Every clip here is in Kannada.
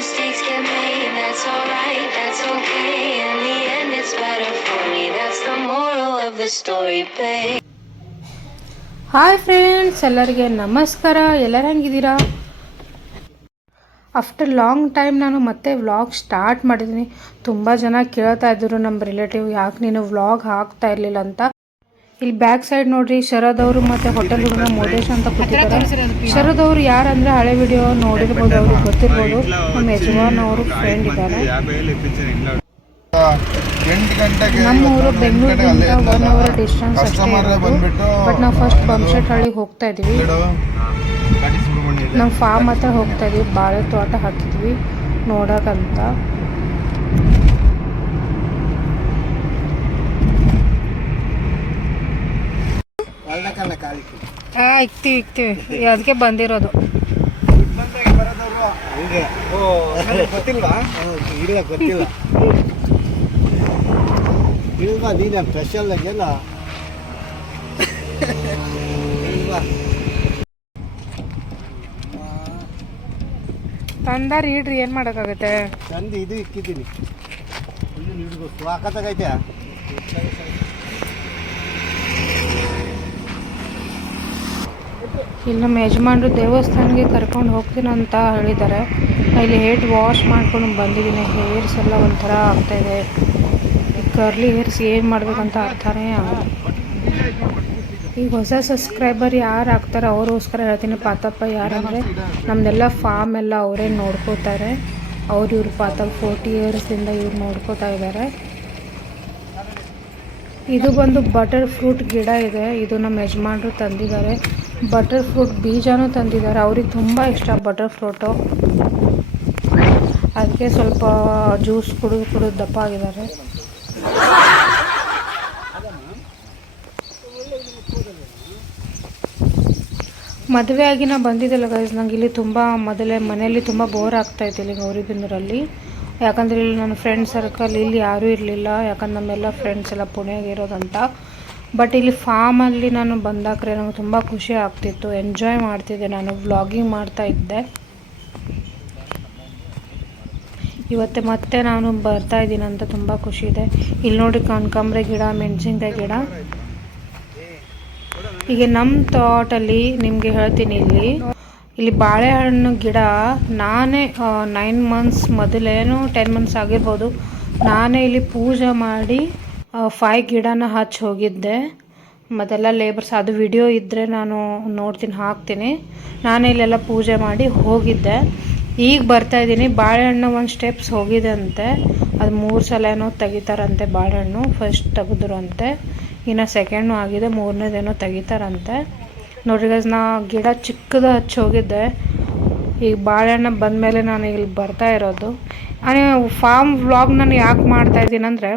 mistakes get made, that's alright, that's okay. In the end, it's better for me. That's the moral of the story, babe. Hi friends, ಎಲ್ಲರಿಗೆ ನಮಸ್ಕಾರ. ಎಲ್ಲರೂ ಹೆಂಗಿದ್ದೀರಾ? ಆಫ್ಟರ್ ಲಾಂಗ್ ಟೈಮ್ ನಾನು ಮತ್ತೆ ವ್ಲಾಗ್ ಸ್ಟಾರ್ಟ್ ಮಾಡಿದ್ದೀನಿ. ತುಂಬ ಜನ ಕೇಳ್ತಾ ಇದ್ದರು ನಮ್ಮ ರಿಲೇಟಿವ್, ಯಾಕೆ ನೀನು ವ್ಲಾಗ್ ಹಾಕ್ತಾ ಇರಲಿಲ್ಲ ಅಂತ. ಇಲ್ಲಿ ಬ್ಯಾಕ್ ಸೈಡ್ ನೋಡ್ರಿ, ಶರದ್ ಅವರು ಮತ್ತು ಹೋಟೆಲ್ ಹುಡುಗ ಮೋದೇಶ್ ಅಂತ ಕೂತಿದ್ದಾರೆ. ಶರದ್ ಅವರು ಯಾರಂದರೆ ಹಳೆ ವಿಡಿಯೋ ನೋಡಿರ್ಬೋದು, ಅವ್ರಿಗೆ ಗೊತ್ತಿರ್ಬೋದು. ನಮ್ಮ ಯಜಮಾನ್ ಅವರು ಫ್ರೆಂಡ್ ಇದ್ದಾರೆ. ನಮ್ಮೂರು ಬೆಂಗಳೂರಿನಿಂದ 1 ಅವರ್ ಡಿಸ್ಟೆನ್ಸ್ ಅಷ್ಟೇ ಇರೋದು. ಬಟ್ ನಾವು ಫಸ್ಟ್ ಬಂಶೆಟ್ಟಹಳ್ಳಿಗೆ ಹೋಗ್ತಾ ಇದ್ವಿ. ನಮ್ಮ ಫಾರ್ಮ್ ಹತ್ರ ಹೋಗ್ತಾ ಇದ್ವಿ, ಬಾಳೆ ತೋಟ ಹಾಕಿದ್ವಿ ನೋಡೋಕ್ಕಂತ. ಇಕ್ತೀವಿ ಅದಕ್ಕೆ ಬಂದಿರೋದು. ಗೊತ್ತಿಲ್ಲ ಇಲ್ವಾ ನೀನು ಸ್ಪೆಷಲ್ ಆಗಿಲ್ಲ. ತಂದಾರ ಇಡ್ರಿ, ಏನು ಮಾಡೋಕ್ಕಾಗುತ್ತೆ. ತಂದು ಇದು ಇಕ್ಕಿದ್ದೀನಿ, ಸಾಕತ್ತಾಗೈತೆ. ಇಲ್ಲಿ ನಮ್ಮ ಯಜಮಾನ್ರು ದೇವಸ್ಥಾನಕ್ಕೆ ಕರ್ಕೊಂಡು ಹೋಗ್ತೀನಿ ಅಂತ ಹೇಳಿದ್ದಾರೆ. ಇಲ್ಲಿ ಹೇರ್ ವಾಶ್ ಮಾಡ್ಕೊಂಡು ಬಂದಿದ್ದೀನಿ. ಹೇರ್ಸ್ ಎಲ್ಲ ಒಂಥರ ಆಗ್ತಾಯಿದೆ. ಈ ಕರ್ಲಿ ಹೇರ್ಸ್ ಏನು ಮಾಡಬೇಕಂತ ಅರ್ಥನೇ ಆಗಲ್ಲ. ಈಗ ಹೊಸ ಸಬ್ಸ್ಕ್ರೈಬರ್ ಯಾರು ಆಗ್ತಾರೆ ಅವ್ರಿಗೋಸ್ಕರ ಹೇಳ್ತೀನಿ. ಪಾತಪ್ಪ ಯಾರಂದರೆ ನಮ್ಮದೆಲ್ಲ ಫಾರ್ಮ್ ಎಲ್ಲ ಅವರೇ ನೋಡ್ಕೋತಾರೆ. ಇವ್ರು ಪಾತಪ್ಪ 40 ಇಯರ್ಸಿಂದ ಇವ್ರು ನೋಡ್ಕೋತಾ ಇದ್ದಾರೆ. ಇದು ಬಂದು ಬಟರ್ ಫ್ರೂಟ್ ಗಿಡ ಇದೆ. ಇದು ನಮ್ಮ ಯಜಮಾನ್ರು ತಂದಿದ್ದಾರೆ. ಬಟರ್ ಫ್ರೂಟ್ ಬೀಜನೂ ತಂದಿದ್ದಾರೆ. ಅವ್ರಿಗೆ ತುಂಬ ಇಷ್ಟ ಬಟರ್ ಫ್ರೂಟು. ಅದಕ್ಕೆ ಸ್ವಲ್ಪ ಜ್ಯೂಸ್ ಕುಡಿದು ದಪ್ಪ ಆಗಿದ್ದಾರೆ. ಮದುವೆ ಆಗಿ ನಾ ಬಂದಿದ್ದಲ್ಲ ಗೈಸ್, ನಂಗೆ ಇಲ್ಲಿ ತುಂಬ ಮನೆಯಲ್ಲಿ ತುಂಬ ಬೋರ್ ಆಗ್ತಾಯಿತ್ತು ಇಲ್ಲಿ ಗೌರಿಬಿದನೂರಲ್ಲಿ. ಯಾಕಂದರೆ ಇಲ್ಲಿ ನನ್ನ ಫ್ರೆಂಡ್ ಸರ್ಕಲ್ ಇಲ್ಲಿ ಯಾರೂ ಇರಲಿಲ್ಲ. ಯಾಕಂದ್ರೆ ನಮ್ಮೆಲ್ಲ ಫ್ರೆಂಡ್ಸ್ ಎಲ್ಲ ಪುಣೆಗೆ ಇರೋದಂತ. ಬಟ್ ಇಲ್ಲಿ ಫಾರ್ಮಲ್ಲಿ ನಾನು ಬಂದಾಕ್ರೆ ನನಗೆ ತುಂಬ ಖುಷಿ ಆಗ್ತಿತ್ತು. ಎಂಜಾಯ್ ಮಾಡ್ತಿದ್ದೆ, ನಾನು ವ್ಲಾಗಿಂಗ್ ಮಾಡ್ತಾಯಿದ್ದೆ. ಇವತ್ತು ಮತ್ತೆ ನಾನು ಬರ್ತಾಯಿದ್ದೀನಿ ಅಂತ ತುಂಬ ಖುಷಿ ಇದೆ. ಇಲ್ಲಿ ನೋಡಿ ಕನಕಾಂಬರಿ ಗಿಡ, ಮೆಣಸಿನ್ಕಾಯಿ ಗಿಡ. ಈಗ ನಮ್ಮ ತೋಟಲ್ಲಿ ನಿಮಗೆ ಹೇಳ್ತೀನಿ, ಇಲ್ಲಿ ಬಾಳೆಹಣ್ಣು ಗಿಡ ನಾನೇ 9 ಮಂತ್ಸ್ ಮೊದಲೇನು 10 ಮಂತ್ಸ್ ಆಗಿರ್ಬೋದು, ನಾನೇ ಇಲ್ಲಿ ಪೂಜೆ ಮಾಡಿ 5 ಗಿಡನ ಹಚ್ಚಿ ಹೋಗಿದ್ದೆ. ಮತ್ತೆಲ್ಲ ಲೇಬರ್ಸ್, ಅದು ವಿಡಿಯೋ ಇದ್ದರೆ ನಾನು ನೋಡ್ತೀನಿ, ಹಾಕ್ತೀನಿ. ನಾನೇ ಇಲ್ಲೆಲ್ಲ ಪೂಜೆ ಮಾಡಿ ಹೋಗಿದ್ದೆ. ಈಗ ಬರ್ತಾಯಿದ್ದೀನಿ. ಬಾಳೆಹಣ್ಣು ಒಂದು ಸ್ಟೆಪ್ಸ್ ಹೋಗಿದೆ ಅಂತೆ. ಅದು 3 ಸಲ ಏನೋ ತೆಗಿತಾರಂತೆ ಬಾಳೆಹಣ್ಣು. ಫಸ್ಟ್ ತೆಗೆದ್ರು ಅಂತೆ, ಇನ್ನು ಸೆಕೆಂಡು ಆಗಿದೆ, 3ನೇದೇನೋ ತೆಗಿತಾರಂತೆ. ನೋಡ್ರಿ ಗೈಸ್, ನಾ ಗಿಡ ಚಿಕ್ಕದು ಹಚ್ಚಿ ಹೋಗಿದ್ದೆ. ಈಗ ಬಾಳೆಹಣ್ಣು ಬಂದಮೇಲೆ ನಾನು ಇಲ್ಲಿ ಬರ್ತಾ ಇರೋದು. ಫಾರ್ಮ್ ವ್ಲಾಗ್ ನಾನು ಯಾಕೆ ಮಾಡ್ತಾಯಿದ್ದೀನಿ ಅಂದರೆ,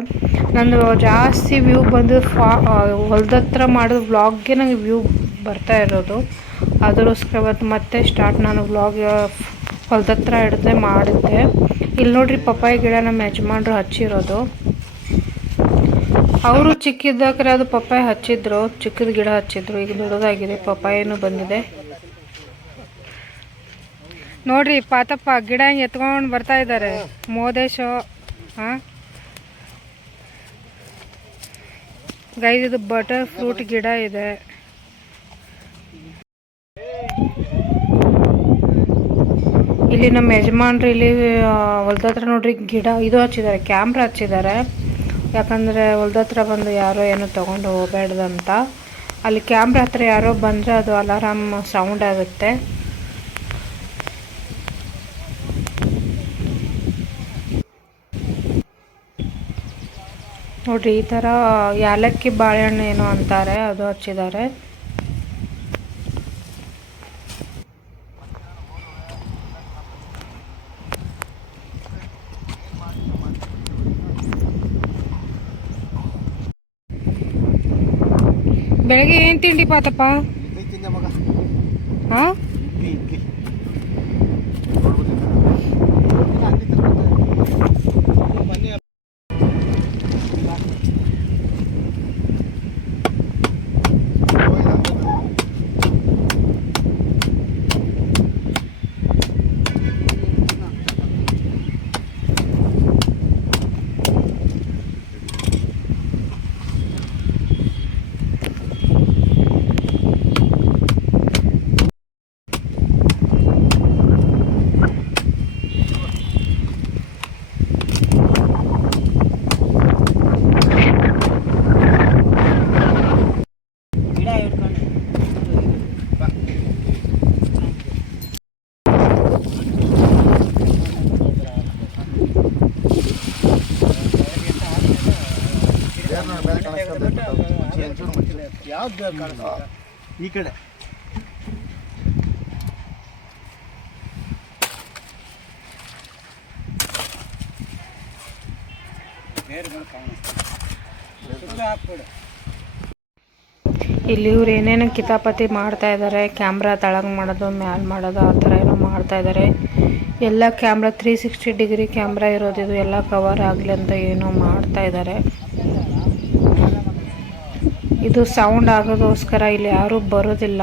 ನಂದು ಜಾಸ್ತಿ ವ್ಯೂ ಬಂದು ಹೊಲದತ್ರ ಮಾಡೋದು ವ್ಲಾಗ್ಗೆ ನನಗೆ ವ್ಯೂ ಬರ್ತಾ ಇರೋದು. ಅದಕ್ಕೋಸ್ಕರ ಮತ್ತೆ ಸ್ಟಾರ್ಟ್ ನಾನು ವ್ಲಾಗ್ ಹೊಲದತ್ರ ಹಿಡಿದೆ ಮಾಡಿದ್ದೆ. ಇಲ್ಲಿ ನೋಡ್ರಿ, ಪಪ್ಪಾಯಿ ಗಿಡ ನಮ್ಮ ಯಜಮಾನ್ರು ಹಚ್ಚಿರೋದು. ಅವರು ಚಿಕ್ಕಿದ್ದಾಕ್ರೆ ಅದು ಪಪ್ಪಾಯಿ ಹಚ್ಚಿದ್ರು, ಚಿಕ್ಕದ ಗಿಡ ಹಚ್ಚಿದ್ರು. ಈಗ ದೊಡ್ಡದಾಗಿದೆ, ಪಪ್ಪಾಯಿನೂ ಬಂದಿದೆ. ನೋಡ್ರಿ ಪಾತಪ್ಪ ಗಿಡ ಹಿಂಗೆ ಎತ್ಕೊಂಡು ಬರ್ತಾ ಇದ್ದಾರೆ. ಮೋದೇಶು ಗೈಸ್, ಇದು ಬಟರ್ ಫ್ರೂಟ್ ಗಿಡ ಇದೆ. ಇಲ್ಲಿ ನಮ್ಮ ಯಜಮಾನ್ರು ಇಲ್ಲಿ ಹೊಲ್ದತ್ರ ನೋಡ್ರಿ ಗಿಡ ಇದು ಹಚ್ಚಿದ್ದಾರೆ, ಕ್ಯಾಮ್ರಾ ಹಚ್ಚಿದ್ದಾರೆ. ಯಾಕಂದರೆ ಹೊಲ್ದತ್ರ ಬಂದು ಯಾರೋ ಏನೋ ತೊಗೊಂಡು ಹೋಗಬೇಡ್ದಂತ. ಅಲ್ಲಿ ಕ್ಯಾಮ್ರಾ ಹತ್ರ ಯಾರೋ ಬಂದರೆ ಅದು ಅಲಾರಾಮ್ ಸೌಂಡ್ ಆಗುತ್ತೆ. ನೋಡ್ರಿ, ಈ ಥರ ಯಾಲಕ್ಕಿ ಬಾಳೆಹಣ್ಣು ಏನೋ ಅಂತಾರೆ, ಅದು ಹಚ್ಚಿದ್ದಾರೆ. ಬೆಳಗ್ಗೆ ಏನು ತಿಂಡಿ ಪಾತಪ್ಪ? ಹಾಂ, ಯಾವ್ದು ಕಾಣಿಸ್ತದೆ ಈ ಕಡೆ ಇಲ್ಲಿ ಇವ್ರು ಏನೇನೋ ಕಿತಾಪತಿ ಮಾಡ್ತಾ ಇದ್ದಾರೆ. ಕ್ಯಾಮ್ರಾ ತಳಗ್ ಮಾಡೋದು, ಮ್ಯಾಲ್ ಮಾಡೋದು, ಆ ಥರ ಏನೋ ಮಾಡ್ತಾ ಇದ್ದಾರೆ. ಎಲ್ಲ ಕ್ಯಾಮ್ರಾ 360 ಡಿಗ್ರಿ ಕ್ಯಾಮ್ರಾ ಇರೋದು, ಇದು ಎಲ್ಲ ಕವರ್ ಆಗಲಿ ಅಂತ ಏನೋ ಮಾಡ್ತಾ ಇದ್ದಾರೆ. ಇದು ಸೌಂಡ್ ಆಗೋಗೋಸ್ಕರ ಇಲ್ಲಿ ಯಾರೂ ಬರೋದಿಲ್ಲ.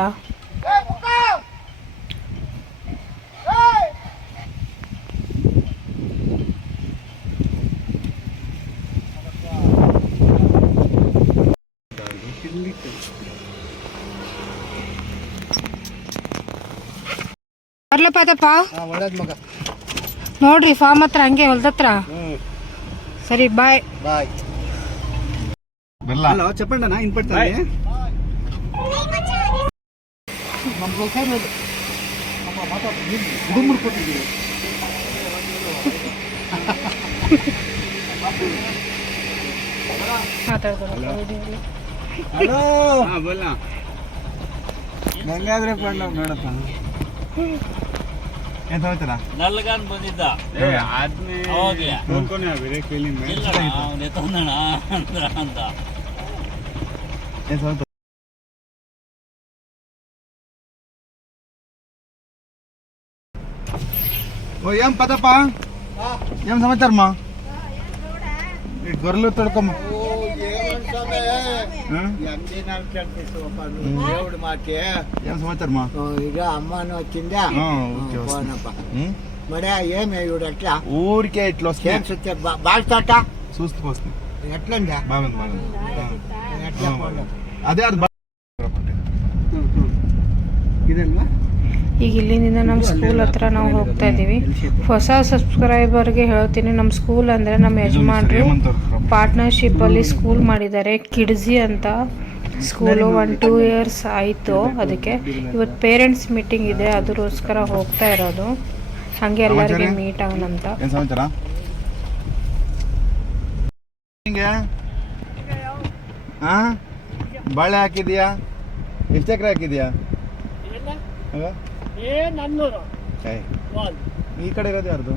ಬರ್ಲಪ್ಪ ಒಳ್ಳೇದು ಮಗ. ನೋಡ್ರಿ ಫಾರ್ಮ್ ಹತ್ರ ಹಂಗೆ ಹೊಲ್ದತ್ರ. ಸರಿ ಬಾಯ್ ಬಾಯ್. ಹಲೋ ಚಪ್ಪಣ್ಣನ ಇನ್ಪಡ್ತಾನೆ. ಇದು ಮುಡ್ಕೊತಿದ್ದೀವಿ. ಹಲೋ ಬೋಲ ನಂಗಾದ್ರೆ ಪಣ್ಣ ನೋಡಪ್ಪ ಏನ್ ತಗೋತಾರ ನಲ್ಗಾನ್ ಬಂದಿದ್ದ ಆದ್ಮೇಲೆ ಬೇರೆ ಕೇಳಿ ಅಂತ ಏನ್ ತಗೋತ ఓ ఏం పదప్పా ఏం సమాచారమ్మా గొర్రెలు తొడకమ్మ దేవుడు మాకే ఏం సమాచారమ్మా ఇక అమ్మను వచ్చిందా మరే ఏమి ఇవిడు ఎట్లా ఊరికే ఇట్లా వస్తే బాగుతాట చూస్తూ వస్తుంది ఎట్లండి బాగుంది బాగుంది ఎట్లా అదే అది ಇದಲ್ವಾ. ಈಗ ಇಲ್ಲಿಂದ ನಮ್ಮ ಸ್ಕೂಲ್ ಹತ್ರ ನಾವು ಹೋಗ್ತಾ ಇದ್ದೀವಿ. ಹೊಸ ಸಬ್ಸ್ಕ್ರೈಬರ್ಗೆ ಹೇಳ್ತೀನಿ, ನಮ್ಮ ಸ್ಕೂಲ್ ಅಂದರೆ ನಮ್ಮ ಯಜಮಾನ್ರು ಪಾರ್ಟ್ನರ್ಶಿಪ್ಪಲ್ಲಿ ಸ್ಕೂಲ್ ಮಾಡಿದ್ದಾರೆ. ಕಿಡ್ಜಿ ಅಂತ ಸ್ಕೂಲು 1-2 ಇಯರ್ಸ್ ಆಯಿತು. ಅದಕ್ಕೆ ಇವತ್ತು ಪೇರೆಂಟ್ಸ್ ಮೀಟಿಂಗ್ ಇದೆ, ಅದಕ್ಕೋಸ್ಕರ ಹೋಗ್ತಾ ಇರೋದು. ಹಾಗೆ ಎಲ್ಲರಿಗೆ ಮೀಟ್ ಆಗೋಣಂತ. ಬಾಳೆ ಹಾಕಿದ್ಯಾ? ಎಷ್ಟು ಎಕರೆ ಹಾಕಿದ್ಯಾ? ಈ ಕಡೆ ಇರೋದು ಯಾರ್ದು?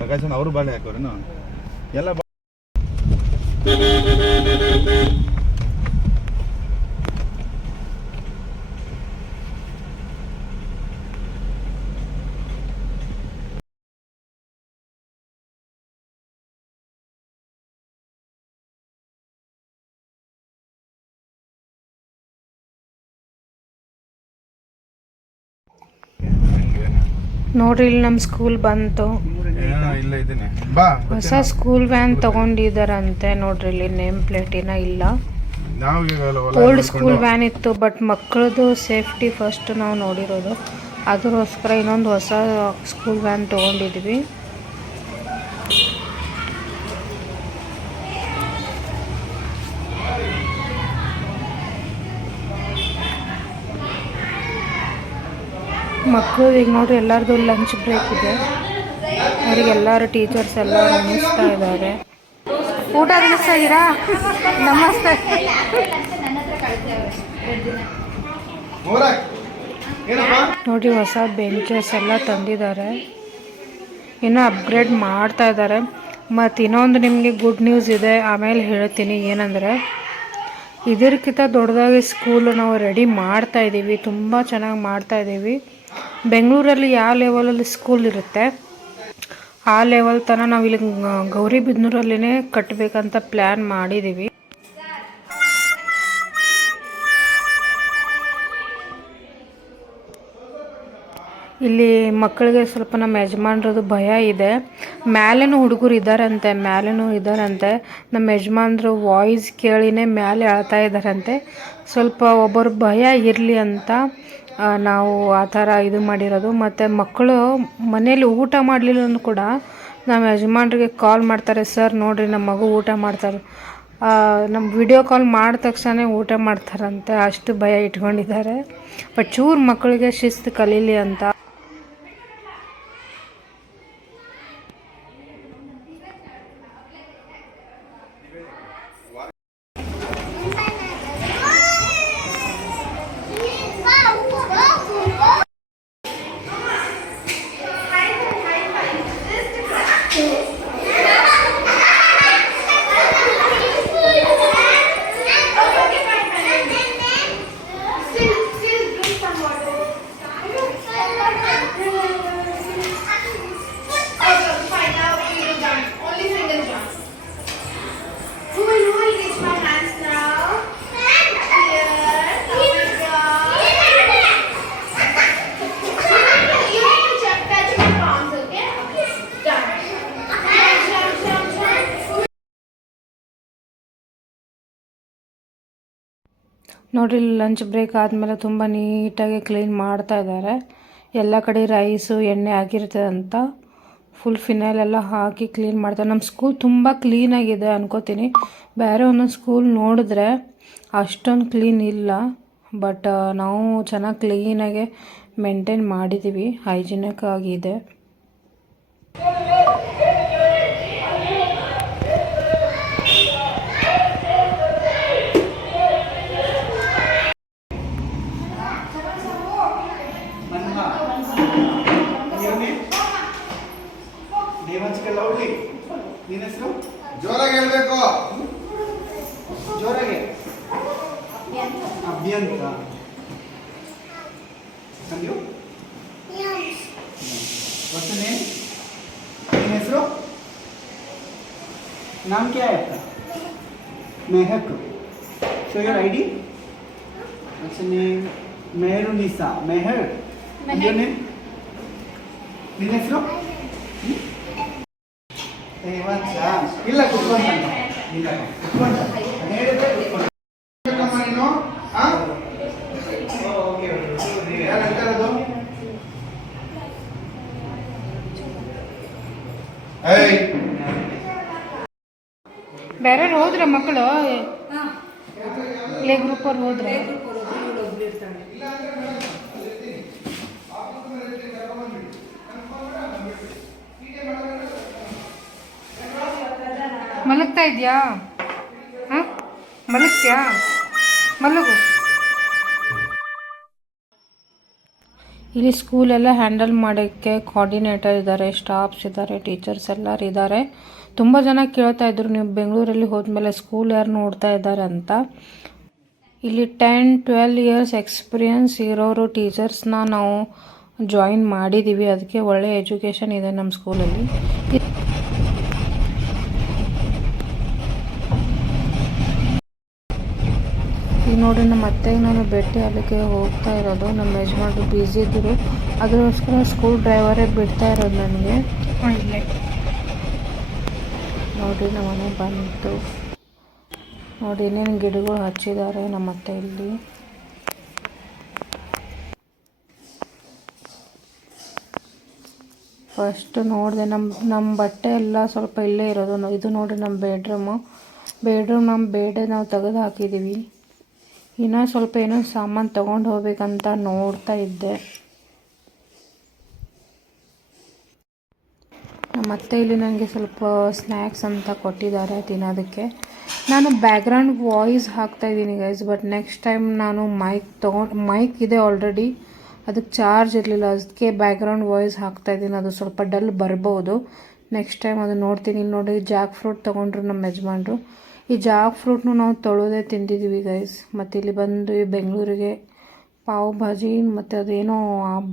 ಪ್ರಕಾಶನ್ ಅವರು ಬಾಳೆ ಹಾಕೋರೇನು ಎಲ್ಲ? ನೋಡ್ರಿ ಇಲ್ಲಿ ನಮ್ಮ ಸ್ಕೂಲ್ ಬಂತು. ಹೊಸ ಸ್ಕೂಲ್ ವ್ಯಾನ್ ತಗೊಂಡಿದ್ದಾರಂತೆ. ನೋಡ್ರಿ ಇಲ್ಲಿ ನೇಮ್ ಪ್ಲೇಟಿನ ಇಲ್ಲ. ಓಲ್ಡ್ ಸ್ಕೂಲ್ ವ್ಯಾನ್ ಇತ್ತು, ಬಟ್ ಮಕ್ಕಳದು ಸೇಫ್ಟಿ ಫಸ್ಟ್ ನಾವು ನೋಡಿರೋದು. ಅದಕ್ಕೋಸ್ಕರ ಇನ್ನೊಂದು ಹೊಸ ಸ್ಕೂಲ್ ವ್ಯಾನ್ ತಗೊಂಡಿದ್ವಿ. ಮಕ್ಕಳು ಈಗ ನೋಡ್ರಿ ಎಲ್ಲರದು ಲಂಚ್ ಬ್ರೇಕ್ ಇದೆ. ಅವರಿಗೆಲ್ಲರೂ ಟೀಚರ್ಸ್ ಎಲ್ಲ ಉಣಿಸ್ತಾ ಇದ್ದಾರೆ. ಊಟ ತಿನ್ನಿಸ್ತಾ ಇದ್ದೀರಾ? ನಮಸ್ತೆ. ನೋಡಿ ಹೊಸ ಬೆಂಚಸ್ ಎಲ್ಲ ತಂದಿದ್ದಾರೆ, ಇನ್ನೂ ಅಪ್ಗ್ರೇಡ್ ಮಾಡ್ತಾ ಇದ್ದಾರೆ. ಮತ್ತು ಇನ್ನೊಂದು ನಿಮಗೆ ಗುಡ್ ನ್ಯೂಸ್ ಇದೆ, ಆಮೇಲೆ ಹೇಳ್ತೀನಿ. ಏನಂದರೆ ಇದಕ್ಕಿಂತ ದೊಡ್ಡದಾಗಿ ಸ್ಕೂಲು ನಾವು ರೆಡಿ ಮಾಡ್ತಾ ಇದ್ದೀವಿ. ತುಂಬ ಚೆನ್ನಾಗಿ ಮಾಡ್ತಾ ಇದ್ದೀವಿ. ಬೆಂಗಳೂರಲ್ಲಿ ಯಾವ ಲೆವೆಲಲ್ಲಿ ಸ್ಕೂಲ್ ಇರುತ್ತೆ ಆ ಲೆವೆಲ್ ತನಕ ನಾವು ಇಲ್ಲಿ ಗೌರಿಬಿದನೂರಲ್ಲೇ ಕಟ್ಟಬೇಕಂತ ಪ್ಲ್ಯಾನ್ ಮಾಡಿದ್ದೀವಿ. ಇಲ್ಲಿ ಮಕ್ಕಳಿಗೆ ಸ್ವಲ್ಪ ನಮ್ಮ ಯಜಮಾನ್ರದ್ದು ಭಯ ಇದೆ. ಮ್ಯಾಲೇನೂ ಹುಡುಗರು ಇದ್ದಾರಂತೆ, ನಮ್ಮ ಯಜಮಾನ್ರು ವಾಯ್ಸ್ ಕೇಳಿನೇ ಮೇಲೆ ಅಳ್ತಾ ಇದ್ದಾರಂತೆ. ಸ್ವಲ್ಪ ಒಬ್ಬರು ಭಯ ಇರಲಿ ಅಂತ ನಾವು ಆ ಥರ ಇದು ಮಾಡಿರೋದು. ಮತ್ತು ಮಕ್ಕಳು ಮನೇಲಿ ಊಟ ಮಾಡಲಿಲ್ಲ ಕೂಡ ನಮ್ಮ ಯಜಮಾನ್ರಿಗೆ ಕಾಲ್ ಮಾಡ್ತಾರೆ, ಸರ್ ನೋಡಿರಿ ನಮ್ಮ ಮಗು ಊಟ ಮಾಡ್ತಾರೆ. ನಮ್ಮ ವಿಡಿಯೋ ಕಾಲ್ ಮಾಡಿದ ತಕ್ಷಣ ಊಟ ಮಾಡ್ತಾರಂತೆ, ಅಷ್ಟು ಭಯ ಇಟ್ಕೊಂಡಿದ್ದಾರೆ. ಬಟ್ ಚೂರು ಮಕ್ಕಳಿಗೆ ಶಿಸ್ತು ಕಲೀಲಿ ಅಂತ. ನೋಡಿರಿ ಲಂಚ್ ಬ್ರೇಕ್ ಆದಮೇಲೆ ತುಂಬ ನೀಟಾಗಿ ಕ್ಲೀನ್ ಮಾಡ್ತಾ ಇದ್ದಾರೆ. ಎಲ್ಲ ಕಡೆ ರೈಸು ಎಣ್ಣೆ ಆಗಿರ್ತದೆ ಅಂತ ಫುಲ್ ಫಿನೈಲ್ ಎಲ್ಲ ಹಾಕಿ ಕ್ಲೀನ್ ಮಾಡ್ತಾರೆ. ನಮ್ಮ ಸ್ಕೂಲ್ ತುಂಬ ಕ್ಲೀನಾಗಿದೆ ಅನ್ಕೋತೀನಿ. ಬೇರೆ ಒಂದೊಂದು ಸ್ಕೂಲ್ ನೋಡಿದ್ರೆ ಅಷ್ಟೊಂದು ಕ್ಲೀನ್ ಇಲ್ಲ. ಬಟ್ ನಾವು ಚೆನ್ನಾಗಿ ಕ್ಲೀನಾಗೆ ಮೇಂಟೈನ್ ಮಾಡಿದ್ದೀವಿ, ಹೈಜಿನಿಕ್ ಆಗಿದೆ. ಜೋರಾಗಿ ಹೇಳ್ಬೇಕು, ಜೋರಾಗಿ. ಅಭ್ಯಂತ ಹೆಸರು नाम क्या है आपका? महक. Show your ID. अच्छा name Mehrunnisa. Mehar. Your name? ನಿನ್ನ ಹೆಸರು? ಇಲ್ಲ ಕುತ್ಕೊಂಡ. ಇಲ್ಲ ಕುತ್ಕೊಂಡ. ಹೇಳಿದ್ರೆ ಕುತ್ಕೊಂಡ. ನೀನು ಓಕೆ ಯಾರು ಹೇಳ್ತಾರದು? ಏಯ್ ಬೇರೆ ಹೋದ್ರ ಮಕ್ಕಳು ಪ್ಲೇ ಗ್ರೂಪ್ ಅವ್ರು ಹೋದ್ರೆ ಮಲಗ್ತಾ ಇದೆಯಾ? ಹಾಂ ಮಲಗ್ತೀಯಾ? ಮಲಗು. ಇಲ್ಲಿ ಸ್ಕೂಲೆಲ್ಲ ಹ್ಯಾಂಡಲ್ ಮಾಡೋಕ್ಕೆ ಕೋಆರ್ಡಿನೇಟರ್ ಇದ್ದಾರೆ, ಸ್ಟಾಫ್ಸ್ ಇದ್ದಾರೆ, ಟೀಚರ್ಸ್ ಎಲ್ಲರೂ ಇದ್ದಾರೆ. ತುಂಬ ಜನ ಕೇಳ್ತಾ ಇದ್ರು ನೀವು ಬೆಂಗಳೂರಲ್ಲಿ ಹೋದ್ಮೇಲೆ ಸ್ಕೂಲ್ ಯಾರು ನೋಡ್ತಾ ಇದ್ದಾರೆ ಅಂತ. ಇಲ್ಲಿ 10-12 ಇಯರ್ಸ್ ಎಕ್ಸ್ಪೀರಿಯನ್ಸ್ ಇರೋರು ಟೀಚರ್ಸ್ನ ನಾವು ಜಾಯಿನ್ ಮಾಡಿದ್ದೀವಿ. ಅದಕ್ಕೆ ಒಳ್ಳೆ ಎಜುಕೇಷನ್ ಇದೆ ನಮ್ಮ ಸ್ಕೂಲಲ್ಲಿ. ಈಗ ನೋಡಿ ನಮ್ಮ ಅತ್ತೆಗೆ ನಾನು ಭೇಟಿ ಆಗಲಿಕ್ಕೆ ಹೋಗ್ತಾ ಇರೋದು. ನಮ್ಮ ಯಜಮಾನ್ರು ಬ್ಯುಸಿ ಇದ್ದರು, ಅದಕ್ಕೋಸ್ಕರ ಸ್ಕೂಲ್ ಡ್ರೈವರೇ ಬಿಡ್ತಾ ಇರೋದು ನನಗೆ. ನೋಡಿ ನಮ್ಮ ಮನೆ ಬಂತು. ನೋಡಿ ಇನ್ನೇನು ಗಿಡಗಳು ಹಚ್ಚಿದ್ದಾರೆ ನಮ್ಮ ಅತ್ತೆ ಇಲ್ಲಿ. ಫಸ್ಟ್ ನೋಡಿದೆ ನಮ್ಮ ಬಟ್ಟೆ ಎಲ್ಲ ಸ್ವಲ್ಪ ಇಲ್ಲೇ ಇರೋದು. ಇದು ನೋಡಿ ನಮ್ಮ ಬೆಡ್ರೂಮ್ ನಮ್ಮ ಬೇಡ ನಾವು ತೆಗೆದು ಹಾಕಿದ್ದೀವಿ. ಇನ್ನೂ ಸ್ವಲ್ಪ ಏನೋ ಸಾಮಾನು ತೊಗೊಂಡು ಹೋಗ್ಬೇಕಂತ ನೋಡ್ತಾ ಇದ್ದೆ. ನಮ್ಮ ಅತ್ತೆ ಇಲ್ಲಿ ನನಗೆ ಸ್ವಲ್ಪ ಸ್ನ್ಯಾಕ್ಸ್ ಅಂತ ಕೊಟ್ಟಿದ್ದಾರೆ ತಿನ್ನೋದಕ್ಕೆ. ನಾನು ಬ್ಯಾಕ್ಗ್ರೌಂಡ್ ವಾಯ್ಸ್ ಹಾಕ್ತಾಯಿದ್ದೀನಿ ಗೈಸ್, ಬಟ್ ನೆಕ್ಸ್ಟ್ ಟೈಮ್ ನಾನು ಮೈಕ್ ಇದೆ ಆಲ್ರೆಡಿ, ಅದಕ್ಕೆ ಚಾರ್ಜ್ ಇರಲಿಲ್ಲ, ಅದಕ್ಕೆ ಬ್ಯಾಕ್ಗ್ರೌಂಡ್ ವಾಯ್ಸ್ ಹಾಕ್ತಾಯಿದ್ದೀನಿ. ಅದು ಸ್ವಲ್ಪ ಡಲ್ ಬರ್ಬೋದು. ನೆಕ್ಸ್ಟ್ ಟೈಮ್ ಅದು ನೋಡ್ತೀನಿ. ಇಲ್ಲಿ ನೋಡಿ ಜಾಕ್ ಫ್ರೂಟ್ ತೊಗೊಂಡ್ರು ನಮ್ಮ ಯಜಮಾನ್ರು. ಈ ಜಾಕ್ ಫ್ರೂಟ್ನು ನಾವು ತೊಳೆದೇ ತಿಂದಿದ್ದೀವಿ ಗೈಸ್. ಮತ್ತು ಇಲ್ಲಿ ಬಂದು ಬೆಂಗಳೂರಿಗೆ ಪಾವ್ ಭಾಜಿ ಮತ್ತು ಅದೇನೋ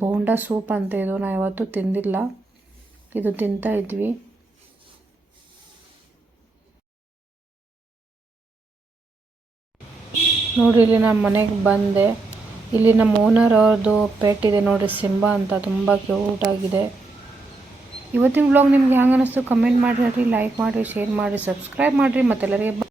ಬೋಂಡಾ ಸೂಪ್ ಅಂತ ಇದು ನಾವು ಯಾವತ್ತೂ ತಿಂದಿಲ್ಲ, ಇದು ತಿಂತಾ ಇದ್ವಿ. ನೋಡಿರಿ ಇಲ್ಲಿ ನಮ್ಮ ಮನೆಗೆ ಬಂದೆ. ಇಲ್ಲಿ ನಮ್ಮ ಓನರ್ ಅವ್ರದ್ದು ಪೆಟ್ ಇದೆ ನೋಡಿರಿ, ಸಿಂಬಾ ಅಂತ, ತುಂಬ ಕ್ಯೂಟ್ ಆಗಿದೆ. ಇವತ್ತಿನ ವ್ಲಾಗ್ ನಿಮ್ಗೆ ಹೆಂಗೆ ಅನ್ನಿಸ್ತು ಕಮೆಂಟ್ ಮಾಡಿರಿ, ಲೈಕ್ ಮಾಡಿರಿ, ಶೇರ್ ಮಾಡಿರಿ, ಸಬ್ಸ್ಕ್ರೈಬ್ ಮಾಡಿರಿ, ಮತ್ತೆಲ್ಲರಿಗೆ